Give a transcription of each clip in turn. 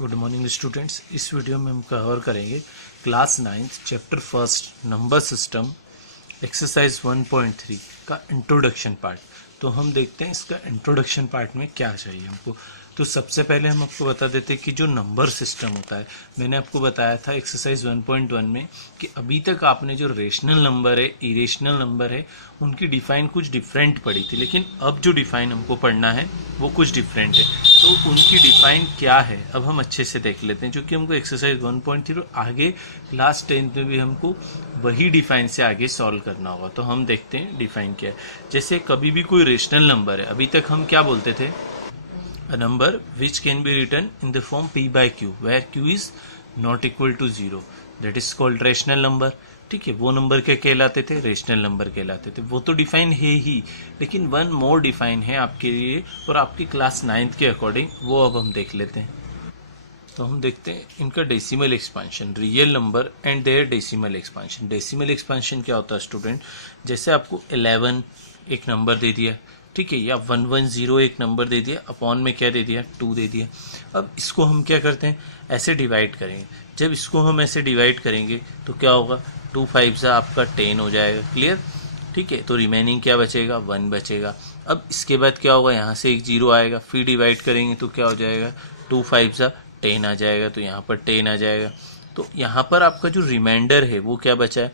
Good morning students. इस video में हम कवर करेंगे class 9th chapter first number system exercise 1.3 का इंट्रोडक्शन पार्ट। तो हम देखते हैं इसका इंट्रोडक्शन पार्ट में क्या चाहिए हमको। तो सबसे पहले हम आपको बता देते हैं कि जो नंबर सिस्टम होता है, मैंने आपको बताया था एक्सरसाइज 1.1 में कि अभी तक आपने जो रेशनल नंबर है, इरेशनल नंबर है, उनकी डिफाइन कुछ डिफरेंट पढ़ी थी, लेकिन अब जो डिफाइन हमको पढ़ना है वो कुछ डिफरेंट है। तो उनकी डिफाइन क्या है अब हम अच्छे से देख लेते हैं, क्योंकि हमको एक्सरसाइज 1.3 आगे क्लास 10th में भी हमको वही डिफाइन से आगे सॉल्व करना होगा। तो हम देखते हैं डिफाइन क्या है। जैसे कभी भी कोई रेशनल नंबर है, अभी तक हम क्या बोलते थे, a number which can be written in the form p by q where q is not equal to 0, that is called rational number। ठीक है, वो नंबर क्या कहलाते थे? रेशनल नंबर कहलाते थे। वो तो डिफाइन है ही, लेकिन वन मोर डिफाइन है आपके लिए और आपकी क्लास 9th के अकॉर्डिंग, वो अब हम देख लेते हैं। तो हम देखते हैं इनका decimal expansion, real number and their decimal expansion. Decimal expansion क्या होता है स्टूडेंट? जैसे आपको 11 एक नंबर दे दिया, ठीक है, या 110 एक नंबर दे दिया, अपॉन में क्या दे दिया? 2 दे दिया। अब इसको हम क्या करते हैं, ऐसे डिवाइड करेंगे। जब इसको हम ऐसे डिवाइड करेंगे तो क्या होगा? 2 5 आपका 10 हो जाएगा। क्लियर? ठीक है, तो रिमेनिंग क्या बचेगा? 1 बचेगा। अब इसके बाद क्या होगा? यहाँ से एक 0 आएगा, फिर डिवाइड करेंगे तो क्या हो जाएगा? 2 5 10 आ जाएगा, तो यहाँ पर 10 आ जाएगा। तो यहाँ पर आपका जो रिमाइंडर है वो क्या बचा है?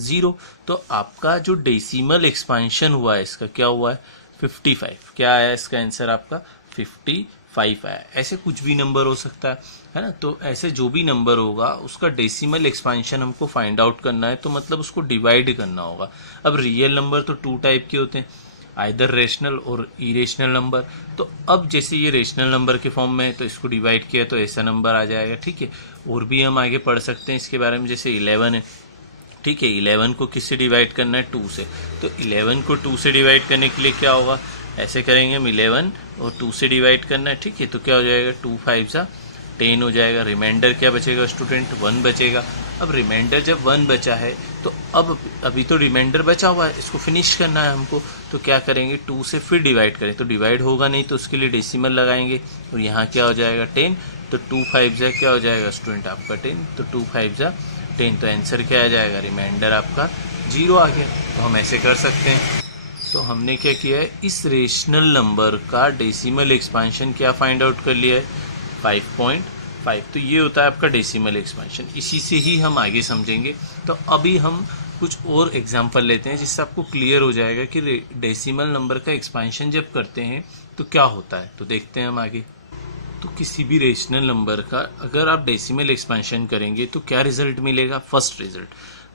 0। तो आपका जो डेसिमल एक्सपांशन हुआ है इसका क्या हुआ है? 55। क्या आया इसका आंसर? आपका 55 आया। ऐसे कुछ भी नंबर हो सकता है ना। तो ऐसे जो भी नंबर होगा उसका डेसिमल एक्सपांशन हमको फाइंड आउट करना है, तो मतलब उसको डिवाइड करना होगा। अब रियल नंबर तो 2 टाइप के होते हैं, आइदर रेशनल और इरेशनल नंबर। तो अब जैसे ये रेशनल नंबर के फॉर्म में है तो इसको डिवाइड किया तो ऐसा नंबर आ जाएगा। ठीक है, और भी हम आगे पढ़ सकते हैं इसके बारे में। जैसे 11 है, ठीक है, 11 को किससे डिवाइड करना है? 2 से। तो 11 को 2 से डिवाइड करने के लिए क्या होगा? ऐसे करेंगे, हम 11 और 2 से डिवाइड करना है। ठीक है, तो क्या हो जाएगा? 2 5 10 हो जाएगा। रिमाइंडर क्या बचेगा स्टूडेंट? 1 बचेगा। अब रिमाइंडर जब 1 बचा है तो अब अभी तो रिमाइंडर बचा हुआ है, इसको फिनिश करना है हमको। तो क्या करेंगे? 2 से फिर डिवाइड करें, तो डिवाइड होगा नहीं, तो उसके लिए डेसिमल लगाएंगे। और यहाँ क्या हो जाएगा? 10। तो 2 5 क्या हो जाएगा स्टूडेंट? आपका 10। तो 2 5 10। तो आंसर क्या आ जाएगा? रिमाइंडर आपका 0 आ गया। तो हम ऐसे कर सकते हैं। तो हमने क्या किया है, इस रेशनल नंबर का डेसिमल एक्सपांशन क्या फाइंड आउट कर लिया है? 5.5। तो ये होता है आपका डेसिमल एक्सपांशन। इसी से ही हम आगे समझेंगे। तो अभी हम कुछ और एग्जांपल लेते हैं जिससे आपको क्लियर हो जाएगा कि डेसिमल नंबर का एक्सपांशन जब करते हैं तो क्या होता है। तो देखते हैं हम आगे। तो किसी भी रेशनल नंबर का अगर आप डेसिमल एक्सपेंशन करेंगे तो क्या रिजल्ट मिलेगा? First result,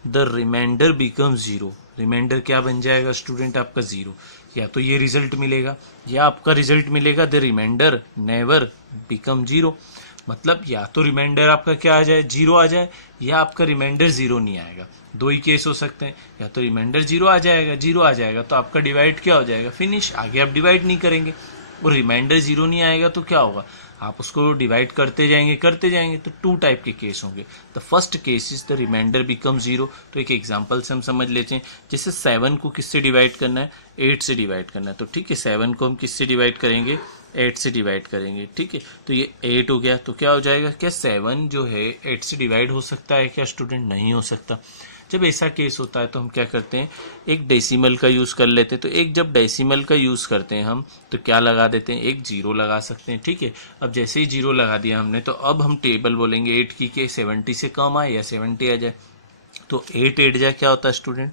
the reminder become 0। Reminder क्या बन जाएगा स्टूडेंट? आपका 0। या तो ये रिजल्ट मिलेगा या आपका रिजल्ट मिलेगा द रिमाइंडर नेवर बिकम 0। मतलब या तो रिमाइंडर आपका क्या आ जाए? 0 आ जाए, या आपका रिमाइंडर 0 नहीं आएगा। दो ही केस हो सकते हैं, या तो रिमाइंडर 0 आ जाएगा, 0 आ जाएगा तो आपका डिवाइड क्या हो जाएगा? फिनिश। आगे आप डिवाइड नहीं करेंगे। और रिमाइंडर 0 नहीं आएगा तो क्या होगा? आप उसको डिवाइड करते जाएंगे। तो 2 टाइप के केस होंगे। The first case is the reminder become 0। तो एक एग्जांपल से हम समझ लेते हैं। जैसे 7 को किससे डिवाइड करना है? 8 से डिवाइड करना है। तो ठीक है, 7 को हम किससे डिवाइड करेंगे? 8 से डिवाइड करेंगे। ठीक है, तो ये 8 हो गया। तो क्या हो जाएगा? क्या 7 जो है 8 से डिवाइड हो सकता है क्या स्टूडेंट? नहीं हो सकता। जब ऐसा केस होता है तो हम क्या करते हैं, एक डेसिमल का यूज़ कर लेते हैं। तो एक जब डेसिमल का यूज़ करते हैं हम तो क्या लगा देते हैं? एक 0 लगा सकते हैं। ठीक है, अब जैसे ही 0 लगा दिया हमने तो अब हम टेबल बोलेंगे 8 की के 70 से कम आए या 70 आ जाए। तो 8 8 जाए क्या होता है स्टूडेंट?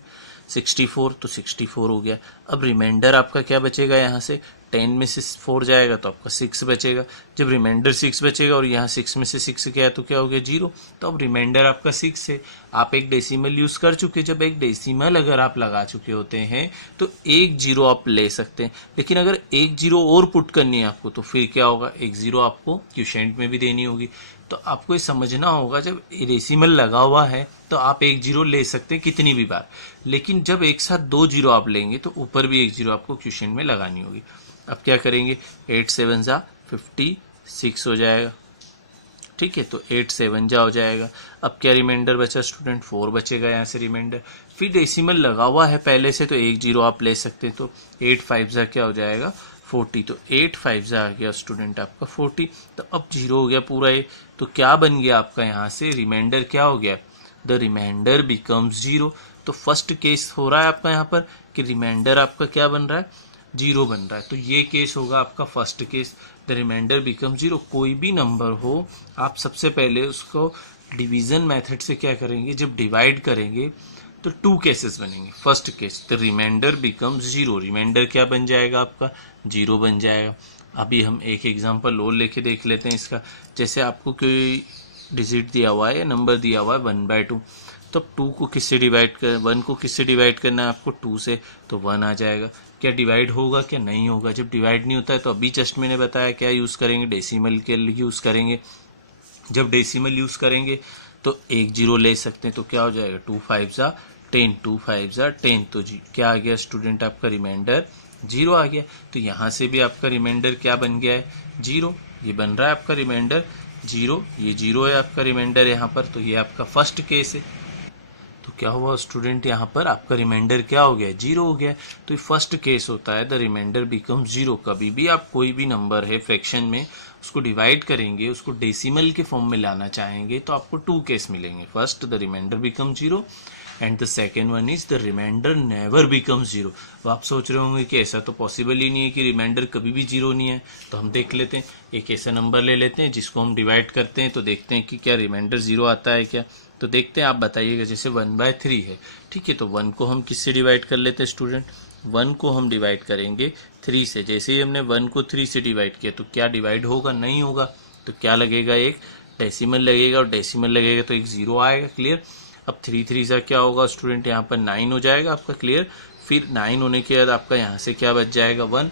64। तो 64 हो गया। अब रिमाइंडर आपका क्या बचेगा? यहाँ से 10 में से 4 जाएगा तो आपका 6 बचेगा। जब रिमाइंडर 6 बचेगा और यहाँ 6 में से 6 गया तो क्या हो गया? 0। तो अब रिमाइंडर आपका 6 है। आप एक डेसिमल यूज कर चुके। जब एक डेसिमल अगर आप लगा चुके होते हैं तो एक 0 आप ले सकते हैं, लेकिन अगर एक 0 और पुट करनी है आपको तो फिर क्या होगा? एक 0 आपको क्वोशिएंट में भी देनी होगी। तो आपको ये समझना होगा, जब डेसिमल लगा हुआ है तो आप एक 0 ले सकते हैं कितनी भी बार, लेकिन जब एक साथ 2 0 आप लेंगे तो ऊपर भी एक 0 आपको क्वोशिएंट में लगानी होगी। अब क्या करेंगे? 8 7 56 हो जाएगा। ठीक है, तो 8 7 हो जाएगा। अब क्या रिमाइंडर बचा स्टूडेंट? 4 बचेगा यहाँ से रिमाइंडर। फिर डेसिमल लगा हुआ है पहले से तो एक 0 आप ले सकते हैं। तो 8 5 क्या हो जाएगा? 40, तो 8 5 आ गया स्टूडेंट आपका 40। तो अब 0 हो गया पूरा ये, तो क्या बन गया आपका यहाँ से रिमाइंडर क्या हो गया, द रिमाइंडर बिकम्स 0। तो फर्स्ट केस हो रहा है आपका यहाँ पर कि रिमाइंडर आपका क्या बन रहा है, 0 बन रहा है। तो ये केस होगा आपका first case, the reminder become 0। कोई भी नंबर हो आप सबसे पहले उसको डिवीजन मेथड से क्या करेंगे, जब डिवाइड करेंगे तो 2 केसेस बनेंगे। First case the reminder becomes 0, reminder क्या बन जाएगा आपका, 0 बन जाएगा। अभी हम एक एग्जांपल और लेके देख लेते हैं इसका। जैसे आपको कोई डिजिट दिया हुआ है या नंबर दिया हुआ है 1/2, तो 2 को किससे डिवाइड कर, 1 को किससे डिवाइड करना है आपको, 2 से, तो 1 आ जाएगा। क्या डिवाइड होगा, क्या नहीं होगा। जब डिवाइड नहीं होता है तो अभी जस्ट मैंने बताया क्या यूज़ करेंगे, डेसिमल के यूज़ करेंगे। जब डेसिमल यूज़ करेंगे तो 1 0 ले सकते हैं, तो क्या हो जाएगा 2 5 जा 10, 2 5 जा 10, तो जी क्या आ गया स्टूडेंट आपका रिमाइंडर 0 आ गया। तो यहाँ से भी आपका रिमाइंडर क्या बन गया है, 0। ये बन रहा है आपका रिमाइंडर 0, ये 0 है आपका रिमाइंडर यहाँ पर। तो ये आपका फर्स्ट केस है। तो क्या हुआ स्टूडेंट, यहाँ पर आपका रिमाइंडर क्या हो गया, 0 हो गया। तो ये फर्स्ट केस होता है द रिमाइंडर बिकम 0। कभी भी आप कोई भी नंबर है फ्रैक्शन में उसको डिवाइड करेंगे, उसको डेसिमल के फॉर्म में लाना चाहेंगे, तो आपको 2 केस मिलेंगे। First the reminder become 0 and the second one is the reminder never become 0। तो आप सोच रहे होंगे कि ऐसा तो पॉसिबल ही नहीं है कि रिमाइंडर कभी भी 0 नहीं है। तो हम देख लेते हैं, एक ऐसा नंबर ले लेते हैं जिसको हम डिवाइड करते हैं, तो देखते हैं कि क्या रिमाइंडर 0 आता है क्या। तो देखते हैं, आप बताइएगा। जैसे 1/3 है, ठीक है, तो 1 को हम किससे डिवाइड कर लेते हैं स्टूडेंट, 1 को हम डिवाइड करेंगे 3 से। जैसे ही हमने 1 को 3 से डिवाइड किया तो क्या डिवाइड होगा, नहीं होगा। तो क्या लगेगा, एक डेसिमल लगेगा, और डेसिमल लगेगा तो एक 0 आएगा। क्लियर। अब 3 3 सा क्या होगा स्टूडेंट, यहाँ पर 9 हो जाएगा आपका। क्लियर। फिर 9 होने के बाद आपका यहाँ से क्या बच जाएगा, 1।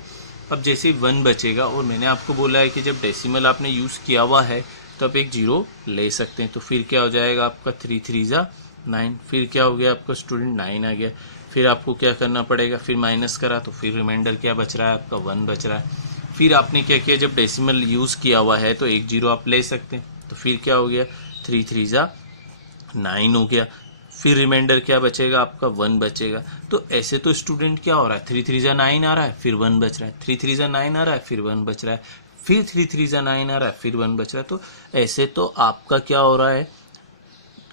अब जैसे 1 बचेगा, और मैंने आपको बोला है कि जब डेसिमल आपने यूज़ किया हुआ है तो आप एक 0 ले सकते हैं। तो फिर क्या हो जाएगा आपका 3 3 जा 9। फिर क्या हो गया आपका स्टूडेंट, 9 आ गया। फिर आपको क्या करना पड़ेगा, फिर माइनस करा तो फिर रिमाइंडर क्या बच रहा है आपका, 1 बच रहा है। फिर आपने क्या किया, जब डेसिमल यूज़ किया हुआ है तो एक 0 आप ले सकते हैं। तो फिर क्या हो गया, 3 3 जा 9 हो गया। फिर रिमाइंडर क्या बचेगा आपका, 1 बचेगा। तो ऐसे तो स्टूडेंट क्या हो रहा है, 3 3 जा 9 आ रहा है, फिर 1 बच रहा है, 3 3 जा 9 आ रहा है, फिर 1 बच रहा है, फिर 3 3 जा 9 आ रहा है, फिर 1 बच रहा है। तो ऐसे तो आपका क्या हो रहा है,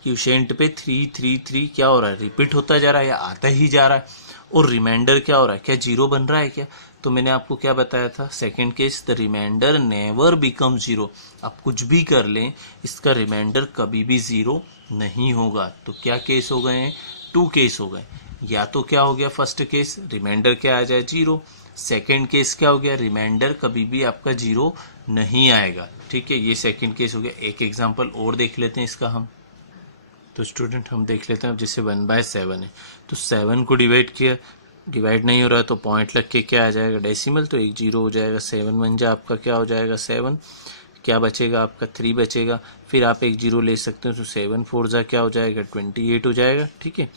क्वोशिएंट पे 3 3 3 क्या हो रहा है, रिपीट होता जा रहा है या आता ही जा रहा है। और रिमाइंडर क्या हो रहा है, क्या 0 बन रहा है क्या। तो मैंने आपको क्या बताया था, second case the reminder never become 0। आप कुछ भी कर लें, इसका रिमाइंडर कभी भी 0 नहीं होगा। तो क्या केस हो गए हैं, 2 केस हो गए। या तो क्या हो गया, फर्स्ट केस रिमाइंडर क्या आ जाए, 0। सेकेंड केस क्या हो गया, रिमाइंडर कभी भी आपका 0 नहीं आएगा। ठीक है, ये सेकेंड केस हो गया। एक एग्जाम्पल और देख लेते हैं इसका हम। तो स्टूडेंट हम देख लेते हैं, अब जैसे 1/7 है, तो 7 को डिवाइड किया, डिवाइड नहीं हो रहा है तो पॉइंट लग के क्या आ जाएगा, डेसिमल, तो एक 0 हो जाएगा। 7 बन जा आपका क्या हो जाएगा, 7। क्या बचेगा आपका, 3 बचेगा। फिर आप एक 0 ले सकते हो, तो 7 4 जा क्या हो जाएगा, 28 हो जाएगा। ठीक है।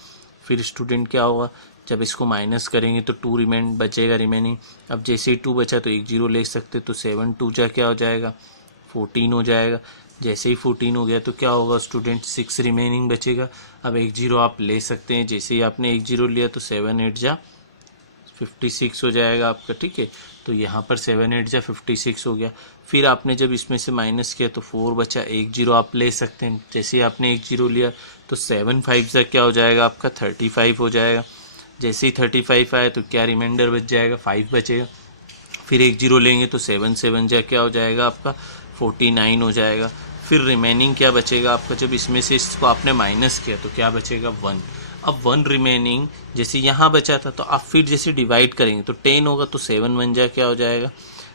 फिर स्टूडेंट क्या होगा, जब इसको माइनस करेंगे तो 2 बचेगा रिमेनिंग। अब जैसे ही 2 बचा तो एक 0 ले सकते, तो 7 2 जा क्या हो जाएगा, 14 हो जाएगा। जैसे ही 14 हो गया तो क्या होगा स्टूडेंट, 6 रिमेनिंग बचेगा। अब एक 0 आप ले सकते हैं, जैसे ही आपने एक 0 लिया तो 7 8 जा 56 हो जाएगा आपका। ठीक है, तो यहाँ पर 7 8 जा 56 हो गया। फिर आपने जब इसमें से माइनस किया तो 4 बचा, एक 0 आप ले सकते हैं। जैसे ही आपने एक 0 लिया तो 7 5 जा क्या हो जाएगा आपका, 35 हो जाएगा। जैसे ही 35 आया तो क्या रिमाइंडर बच जाएगा, 5 बचेगा। फिर एक 0 लेंगे तो 7 7 जा क्या हो जाएगा आपका, 49 हो जाएगा। फिर रिमेनिंग क्या बचेगा आपका, जब इसमें से इसको आपने माइनस किया तो क्या बचेगा, 1। अब 1 रिमेनिंग जैसे यहाँ बचा था, तो आप फिर जैसे डिवाइड करेंगे तो 10 होगा, तो 7 1 जा क्या हो जाएगा,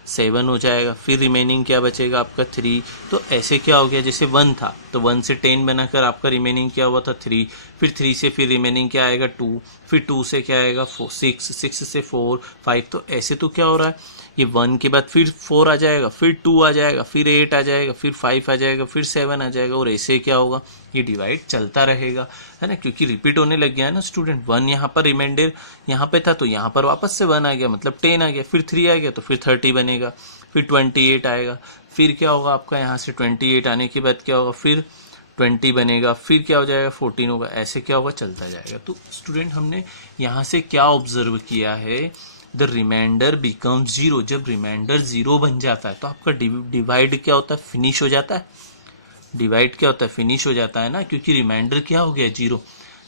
7 हो जाएगा। फिर रिमेनिंग क्या बचेगा आपका, 3। तो ऐसे क्या हो गया, जैसे 1 था तो 1 से 10 बनाकर आपका रिमेनिंग क्या हुआ था, 3। फिर 3 से फिर रिमेनिंग क्या आएगा, 2। फिर 2 से क्या आएगा, 6 6 से 4 5। तो ऐसे तो क्या हो रहा है, ये 1 के बाद फिर 4 आ जाएगा, फिर 2 आ जाएगा, फिर 8 आ जाएगा, फिर 5 आ जाएगा, फिर 7 आ जाएगा, और ऐसे क्या होगा, ये डिवाइड चलता रहेगा, है ना, क्योंकि रिपीट होने लग गया है ना स्टूडेंट। 1 यहाँ पर रिमाइंडर यहाँ पे था तो यहाँ पर वापस से 1 आ गया, मतलब 10 आ गया, फिर 3 आ गया तो फिर 30 बनेगा, फिर 28 आएगा। फिर क्या होगा आपका, यहाँ से 28 आने के बाद क्या होगा, फिर 20 बनेगा, फिर क्या हो जाएगा, 14 होगा। ऐसे क्या होगा, चलता जाएगा। तो स्टूडेंट हमने यहाँ से क्या ऑब्जर्व किया है, द रिमाइंडर बिकम्स जीरो, जब रिमाइंडर जीरो बन जाता है तो आपका डिवाइड क्या होता है, फिनिश हो जाता है। डिवाइड क्या होता है, फिनिश हो जाता है ना, क्योंकि रिमाइंडर क्या हो गया, जीरो।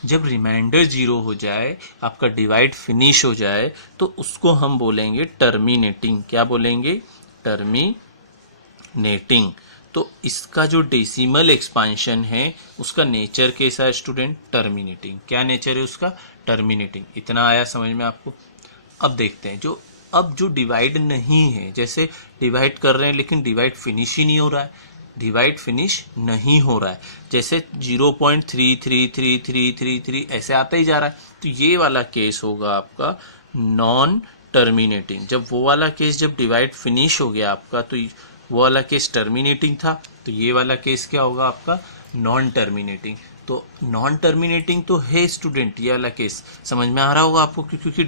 जब रिमाइंडर जीरो हो जाए, आपका डिवाइड फिनिश हो जाए, तो उसको हम बोलेंगे टर्मिनेटिंग। क्या बोलेंगे, टर्मिनेटिंग। तो इसका जो डेसिमल एक्सपांशन है उसका नेचर कैसा है स्टूडेंट, टर्मिनेटिंग। क्या नेचर है उसका, टर्मिनेटिंग। इतना आया समझ में आपको। अब देखते हैं अब जो डिवाइड नहीं है, जैसे डिवाइड कर रहे हैं लेकिन डिवाइड फिनिश ही नहीं हो रहा है, डिवाइड फिनिश नहीं हो रहा है, जैसे 0.33333 ऐसे आता ही जा रहा है, तो ये वाला केस होगा आपका नॉन टर्मिनेटिंग। जब वो वाला केस, जब डिवाइड फिनिश हो गया आपका, तो वो वाला केस टर्मिनेटिंग था, तो ये वाला केस क्या होगा आपका, नॉन टर्मिनेटिंग। तो नॉन टर्मिनेटिंग तो है स्टूडेंट, ये वाला केस समझ में आ रहा होगा आपको, क्योंकि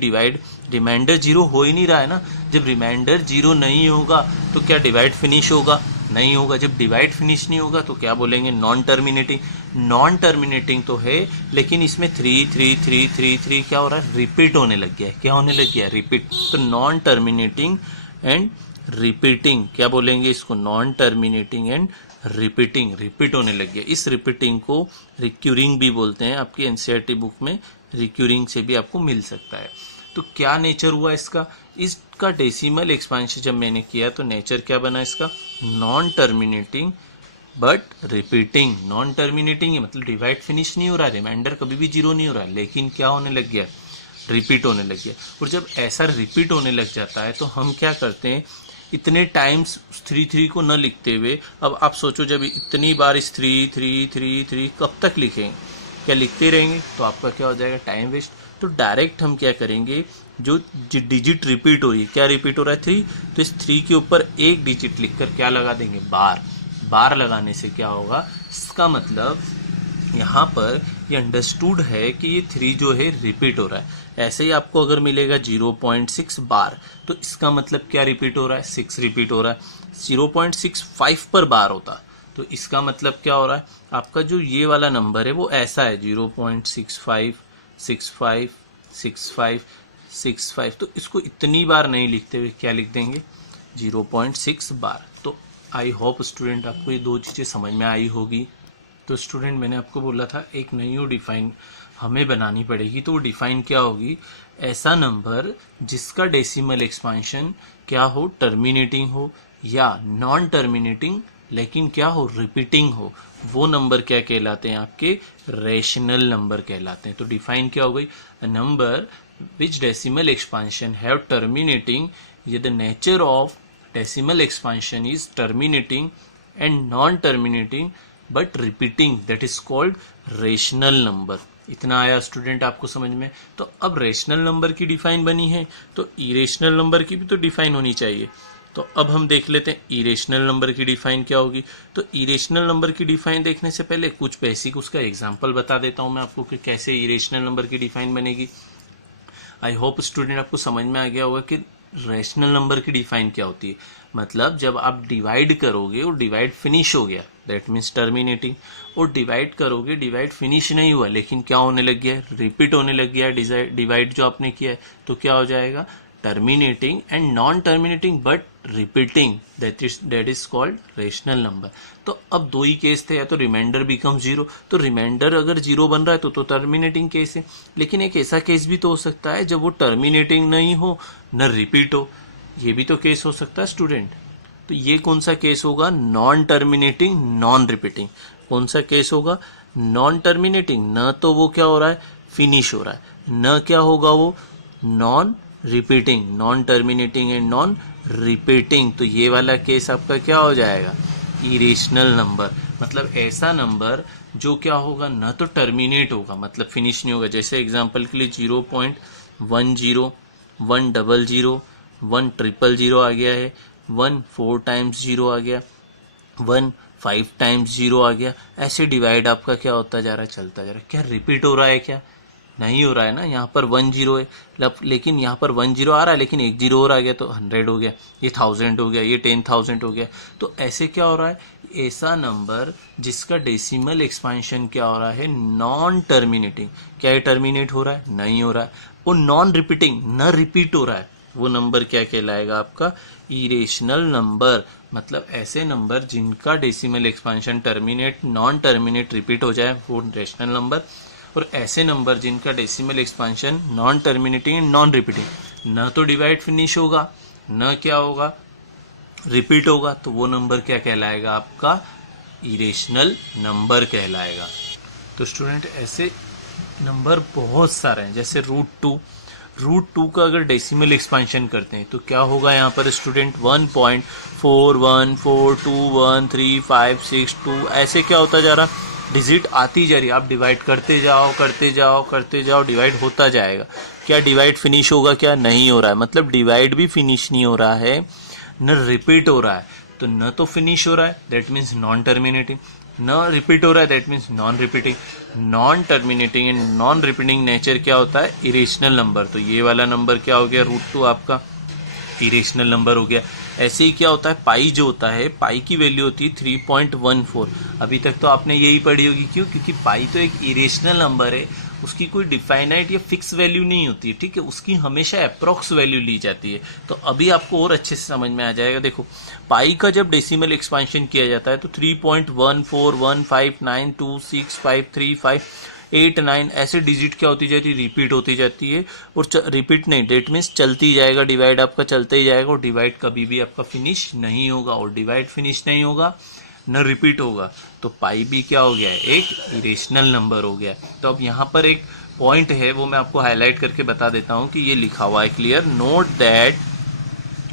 रिमाइंडर जीरो हो ही नहीं रहा है ना। जब रिमाइंडर जीरो नहीं होगा तो क्या डिवाइड फिनिश होगा, नहीं होगा। जब डिवाइड फिनिश नहीं होगा तो क्या बोलेंगे, नॉन टर्मिनेटिंग। नॉन टर्मिनेटिंग तो है, लेकिन इसमें 3 क्या हो रहा है, रिपीट होने लग गया है। क्या होने लग गया है, रिपीट। तो नॉन टर्मिनेटिंग एंड रिपीटिंग, क्या बोलेंगे इसको, non terminating and repeating, repeat होने लग गया। इस रिपीटिंग को रिक्यूरिंग भी बोलते हैं, आपकी एनसीईआरटी बुक में रिक्यूरिंग से भी आपको मिल सकता है। तो क्या नेचर हुआ इसका डेसिमल एक्सपांशन जब मैंने किया तो नेचर क्या बना इसका, non terminating but repeating. Non terminating मतलब डिवाइड फिनिश नहीं हो रहा है, रिमाइंडर कभी भी जीरो नहीं हो रहा है, लेकिन क्या होने लग गया, रिपीट होने लग गया। और जब ऐसा रिपीट होने लग जाता है तो हम क्या करते हैं, इतने टाइम्स 3 को न लिखते हुए, अब आप सोचो जब इतनी बार इस 3 कब तक लिखेंगे, क्या लिखते रहेंगे, तो आपका क्या हो जाएगा, टाइम वेस्ट। तो डायरेक्ट हम क्या करेंगे, जो डिजिट रिपीट हो रही है, क्या रिपीट हो रहा है, 3, तो इस 3 के ऊपर एक डिजिट लिखकर क्या लगा देंगे, बार। बार लगाने से क्या होगा, इसका मतलब यहाँ पर ये अंडरस्टूड है कि ये 3 जो है रिपीट हो रहा है। ऐसे ही आपको अगर मिलेगा 0.6 बार, तो इसका मतलब क्या रिपीट हो रहा है, 6 रिपीट हो रहा है। 0.65 पर बार होता तो इसका मतलब क्या हो रहा है, आपका जो ये वाला नंबर है वो ऐसा है 0.65 65 65 65, तो इसको इतनी बार नहीं लिखते हुए क्या लिख देंगे, 0.6 बार। तो आई होप स्टूडेंट आपको ये दो चीज़ें समझ में आई होगी। तो स्टूडेंट मैंने आपको बोला था एक नई डिफाइन हमें बनानी पड़ेगी, तो वो डिफाइन क्या होगी, ऐसा नंबर जिसका डेसिमल एक्सपांशन क्या हो, टर्मिनेटिंग हो या नॉन टर्मिनेटिंग लेकिन क्या हो, रिपीटिंग हो, वो नंबर क्या कहलाते हैं, आपके रेशनल नंबर कहलाते हैं। तो डिफाइन क्या हो गई, a number which decimal expansion have terminating, ये the nature of decimal expansion is terminating and non terminating but repeating, that is called rational number. इतना आया स्टूडेंट आपको समझ में। तो अब रेशनल नंबर की डिफाइन बनी है तो इरेशनल नंबर की भी तो डिफाइन होनी चाहिए। तो अब हम देख लेते हैं इरेशनल नंबर की डिफाइन क्या होगी। तो इरेशनल नंबर की डिफाइन देखने से पहले कुछ बेसिक उसका एग्जांपल बता देता हूं मैं आपको कि कैसे इरेशनल नंबर की डिफाइन बनेगी। आई होप स्टूडेंट आपको समझ में आ गया होगा कि रेशनल नंबर की डिफाइन क्या होती है। मतलब जब आप डिवाइड करोगे और डिवाइड फिनिश हो गया, दैट मीन्स टर्मिनेटिंग, और डिवाइड करोगे, डिवाइड फिनिश नहीं हुआ लेकिन क्या होने लग गया है, रिपीट होने लग गया है डिवाइड जो आपने किया है, तो क्या हो जाएगा, terminating and non terminating but repeating, that is called rational number. तो अब दो ही केस थे, या तो रिमाइंडर बिकम जीरो, तो रिमाइंडर अगर जीरो बन रहा है तो टर्मिनेटिंग केस है। लेकिन एक ऐसा केस भी तो हो सकता है जब वो टर्मिनेटिंग नहीं हो न रिपीट हो, ये भी तो केस हो सकता है स्टूडेंट। तो ये कौन सा केस होगा, नॉन टर्मिनेटिंग नॉन रिपीटिंग। कौन सा केस होगा, नॉन टर्मिनेटिंग, न तो वो क्या हो रहा है, फिनिश हो रहा है, न क्या होगा वो, non repeating, non terminating and non repeating. तो ये वाला केस आपका क्या हो जाएगा, इरेशनल नंबर। मतलब ऐसा नंबर जो क्या होगा, न तो टर्मिनेट होगा मतलब फिनिश नहीं होगा। जैसे एग्जांपल के लिए 0.10 100 100 आ गया है, 1 4 टाइम्स 0 आ गया, 1 5 टाइम्स 0 आ गया। ऐसे डिवाइड आपका क्या होता जा रहा है, चलता जा रहा है। क्या रिपीट हो रहा है, क्या नहीं हो रहा है ना। यहाँ पर 1 0 है, लेकिन यहाँ पर 1 0 आ रहा है, लेकिन एक 0 और आ गया तो 100 हो गया, ये 1000 हो गया, ये 10,000 हो गया। तो ऐसे क्या हो रहा है, ऐसा नंबर जिसका डेसिमल एक्सपांशन क्या हो रहा है, नॉन टर्मिनेटिंग। क्या ये टर्मिनेट हो रहा है, नहीं हो रहा है। और नॉन रिपीटिंग, न रिपीट हो रहा है, वो नंबर क्या कहलाएगा आपका, इरेशनल नंबर। मतलब ऐसे नंबर जिनका decimal expansion terminate non terminate repeat हो जाए वो रेशनल नंबर, और ऐसे नंबर जिनका decimal expansion non terminating and non repeating, न तो डिवाइड फिनिश होगा न क्या होगा रिपीट होगा, तो वो नंबर क्या कहलाएगा आपका, इरेशनल नंबर कहलाएगा। तो स्टूडेंट ऐसे नंबर बहुत सारे हैं, जैसे रूट टू का अगर डेसिमल एक्सपेंशन करते हैं तो क्या होगा यहाँ पर स्टूडेंट, 1.41421356 ऐसे क्या होता जा रहा, डिजिट आती जा रही है, आप डिवाइड करते जाओ डिवाइड होता जाएगा। क्या डिवाइड फिनिश होगा, क्या नहीं हो रहा है, मतलब डिवाइड भी फिनिश नहीं हो रहा है न रिपीट हो रहा है। तो न तो फिनिश हो रहा है दैट मीन्स नॉन टर्मिनेटिंग, न रिपीट हो रहा है that means non repeating. Non terminating and non repeating nature क्या होता है, इरेशनल नंबर। तो ये वाला नंबर क्या हो गया, √2 आपका इरेशनल नंबर हो गया। ऐसे ही क्या होता है, पाई जो होता है, पाई की वैल्यू होती है 3.14। अभी तक तो आपने यही पढ़ी होगी, क्यों, क्योंकि पाई तो एक इरेशनल नंबर है, उसकी कोई डिफाइनाइट या फिक्स वैल्यू नहीं होती है, ठीक है, उसकी हमेशा अप्रॉक्स वैल्यू ली जाती है। तो अभी आपको और अच्छे से समझ में आ जाएगा। देखो पाई का जब डेसिमल एक्सपेंशन किया जाता है तो 3.141592653589 ऐसे डिजिट क्या होती जाती है, रिपीट होती जाती है। और रिपीट नहीं, डेट मीन्स चलती जाएगा, डिवाइड आपका चलते ही जाएगा, और डिवाइड कभी भी आपका फिनिश नहीं होगा, और डिवाइड फिनिश नहीं होगा न रिपीट होगा। तो पाई भी क्या हो गया है, एक इरेशनल नंबर हो गया। तो अब यहाँ पर एक पॉइंट है वो मैं आपको हाईलाइट करके बता देता हूँ कि ये लिखा हुआ है clear, note that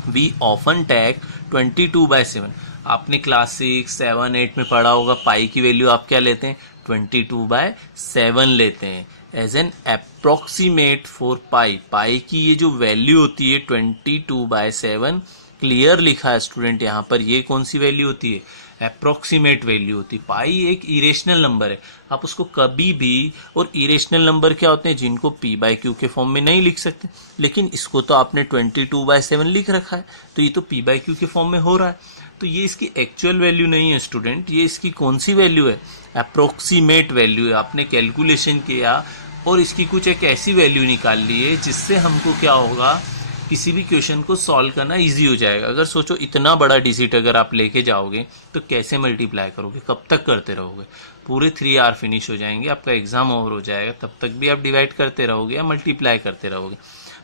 we often take 22/7। आपने क्लास 6, 7, 8 में पढ़ा होगा, पाई की वैल्यू आप क्या लेते हैं, 22/7 लेते हैं एज एन अप्रोक्सीमेट फॉर पाई। पाई की ये जो वैल्यू होती है 22/7 क्लियर लिखा है स्टूडेंट यहाँ पर, ये कौन सी वैल्यू होती है, अप्रोक्सीमेट वैल्यू होती है। पाई एक इरेशनल नंबर है, आप उसको कभी भी, और इरेशनल नंबर क्या होते हैं, जिनको p/q के फॉर्म में नहीं लिख सकते, लेकिन इसको तो आपने 22/7 लिख रखा है, तो ये तो p/q के फॉर्म में हो रहा है। तो ये इसकी एक्चुअल वैल्यू नहीं है स्टूडेंट, ये इसकी कौन सी वैल्यू है, अप्रोक्सीमेट वैल्यू है। आपने कैलकुलेशन किया और इसकी कुछ एक ऐसी वैल्यू निकाल ली है जिससे हमको क्या होगा, किसी भी क्वेश्चन को सॉल्व करना इजी हो जाएगा। अगर सोचो इतना बड़ा डिजिट अगर आप लेके जाओगे तो कैसे मल्टीप्लाई करोगे, कब तक करते रहोगे, पूरे 3 आवर फिनिश हो जाएंगे, आपका एग्जाम ओवर हो जाएगा, तब तक भी आप डिवाइड करते रहोगे या मल्टीप्लाई करते रहोगे।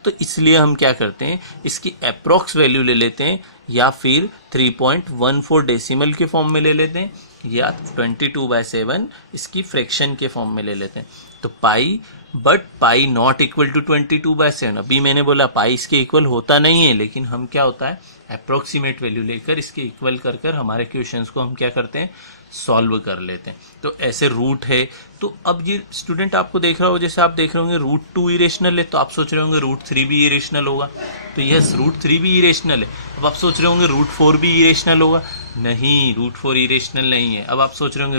तो इसलिए हम क्या करते हैं, इसकी अप्रॉक्स वैल्यू ले लेते हैं, या फिर 3.14 डेसिमल के फॉर्म में ले लेते हैं, या 22/7 इसकी फ्रैक्शन के फॉर्म में ले लेते हैं। तो pi, but pi not equal to 22/7। अभी मैंने बोला पाई इसके इक्वल होता नहीं है, लेकिन हम क्या होता है, अप्रोक्सीमेट वैल्यू लेकर इसके इक्वल कर कर हमारे क्वेश्चंस को हम क्या करते हैं, सॉल्व कर लेते हैं। तो ऐसे रूट है। तो अब ये स्टूडेंट आपको देख रहा हो, जैसे आप देख रहे होंगे √2 इरेशनल है, तो आप सोच रहे होंगे √3 भी इरेशनल होगा। तो यस, √3 भी इरेशनल है। अब आप सोच रहे होंगे √4 भी इरेशनल होगा, नहीं, √4 इरेशनल नहीं है। अब आप सोच रहे होंगे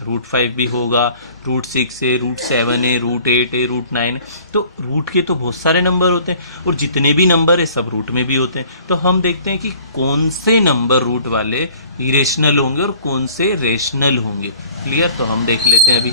√5 भी होगा, √6 है, √7 है, √8 है, √9 है। तो रूट के तो बहुत सारे नंबर होते हैं, और जितने भी नंबर है सब रूट में भी होते हैं। तो हम देखते हैं कि कौन से नंबर रूट वाले इरेशनल होंगे और कौन से रेशनल होंगे। क्लियर, तो हम देख लेते हैं अभी।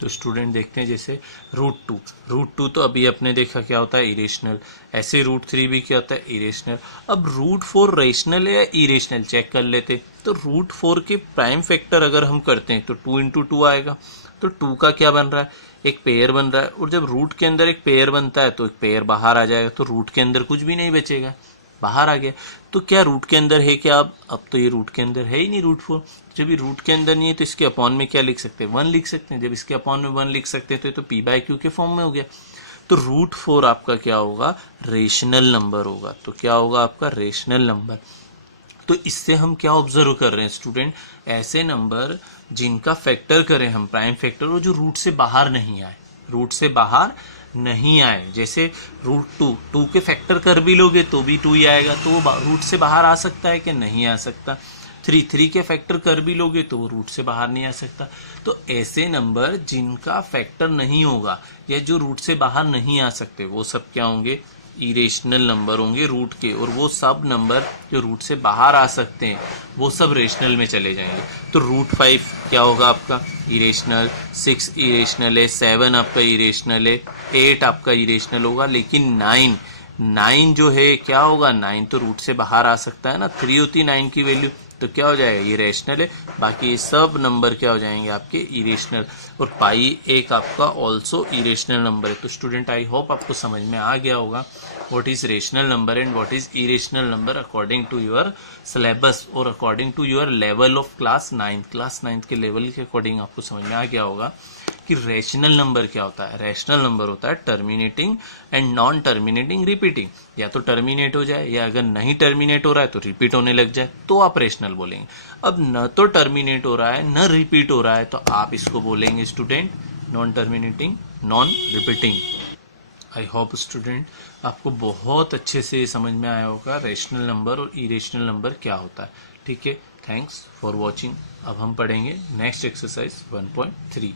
तो स्टूडेंट देखते हैं, जैसे √2 तो अभी अपने देखा क्या होता है, इरेशनल। ऐसे √3 भी क्या होता है, इरेशनल। अब √4 रेशनल है या इरेशनल चेक कर लेते। तो √4 के प्राइम फैक्टर अगर हम करते हैं तो 2 × 2 आएगा। तो 2 का क्या बन रहा है, एक पेयर बन रहा है, और जब रूट के अंदर एक पेयर बनता है तो एक पेयर बाहर आ जाएगा, तो रूट के अंदर कुछ भी नहीं बचेगा, बाहर आ गया। तो क्या रूट के अंदर है क्या, अब तो ये रूट के अंदर है ही नहीं √4। जब ये रूट के अंदर नहीं है तो इसके अपॉन में क्या लिख सकते हैं, 1 लिख सकते हैं। जब इसके अपॉन में 1 लिख सकते हैं तो ये तो p/q के फॉर्म में हो गया। तो √4 आपका क्या होगा, रेशनल नंबर होगा। तो क्या होगा आपका, रेशनल नंबर। तो इससे हम क्या ऑब्जर्व कर रहे हैं स्टूडेंट, ऐसे नंबर जिनका फैक्टर करें हम प्राइम फैक्टर, और जो रूट से बाहर नहीं आए, रूट से बाहर नहीं आए। जैसे √2 के फैक्टर कर भी लोगे तो भी 2 ही आएगा, तो वो रूट से बाहर आ सकता है कि नहीं आ सकता। 3 के फैक्टर कर भी लोगे तो वो रूट से बाहर नहीं आ सकता। तो ऐसे नंबर जिनका फैक्टर नहीं होगा या जो रूट से बाहर नहीं आ सकते, वो सब क्या होंगे, इरेशनल नंबर होंगे रूट के। और वो सब नंबर जो रूट से बाहर आ सकते हैं वो सब रेशनल में चले जाएंगे। तो √5 क्या होगा आपका, इरेशनल। 6 इरेशनल है, 7 आपका इरेशनल है, 8 आपका इरेशनल होगा, लेकिन 9 9 जो है क्या होगा, 9 तो रूट से बाहर आ सकता है ना, 3 होती 9 की वैल्यू, तो क्या हो जाएगा, ये रैशनल है। बाकी ये सब नंबर क्या हो जाएंगे आपके इरेशनल, और पाई एक आपका ऑल्सो इरेशनल नंबर है। तो स्टूडेंट आई होप आपको समझ में आ गया होगा what is rational number and what is irrational number according to your syllabus और according to your level of class 9 के लेवल के अकॉर्डिंग आपको समझ में आ गया होगा कि रेशनल नंबर क्या होता है। रेशनल नंबर होता है terminating and non terminating repeating, या तो टर्मिनेट हो जाए या अगर नहीं टर्मिनेट हो रहा है तो रिपीट होने लग जाए तो आप रेशनल बोलेंगे। अब न तो टर्मिनेट हो रहा है न रिपीट हो रहा है तो आप इसको बोलेंगे student non terminating non repeating. I hope student आपको बहुत अच्छे से समझ में आया होगा रेशनल नंबर और इरेशनल नंबर क्या होता है। ठीक है, थैंक्स फॉर वॉचिंग। अब हम पढ़ेंगे नेक्स्ट एक्सरसाइज 1.3।